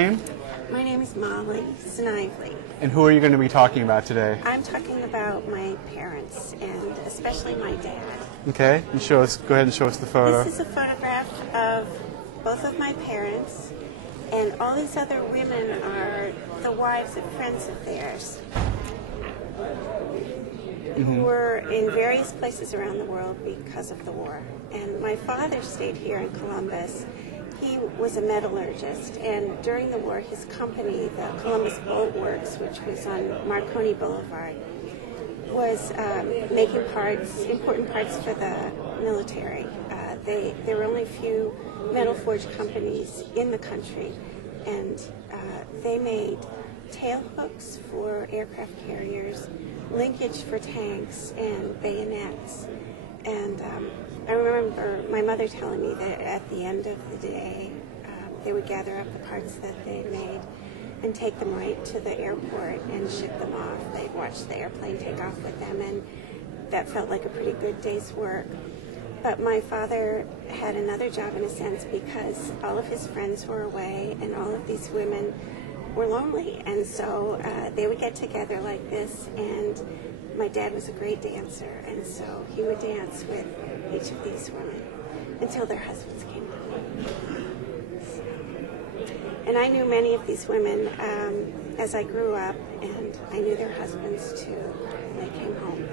Name? My name is Molly Snively. And who are you going to be talking about today? I'm talking about my parents, and especially my dad. Okay, and go ahead and show us the photo. This is a photograph of both of my parents, and all these other women are the wives of friends of theirs who were in various places around the world because of the war. And my father stayed here in Columbus. He was a metallurgist, and during the war, his company, the Columbus Bolt Works, which was on Marconi Boulevard, was making important parts for the military. There were only a few metal forge companies in the country, and they made tail hooks for aircraft carriers, linkage for tanks, and bayonets. And I remember my mother telling me that at the end of the day, they would gather up the parts that they made and take them right to the airport and ship them off. They'd watch the airplane take off with them, and that felt like a pretty good day's work. But my father had another job in a sense because all of his friends were away and all of these women were lonely. And so they would get together like this, and my dad was a great dancer, and so he would dance with each of these women until their husbands came home. And I knew many of these women as I grew up, and I knew their husbands too when they came home.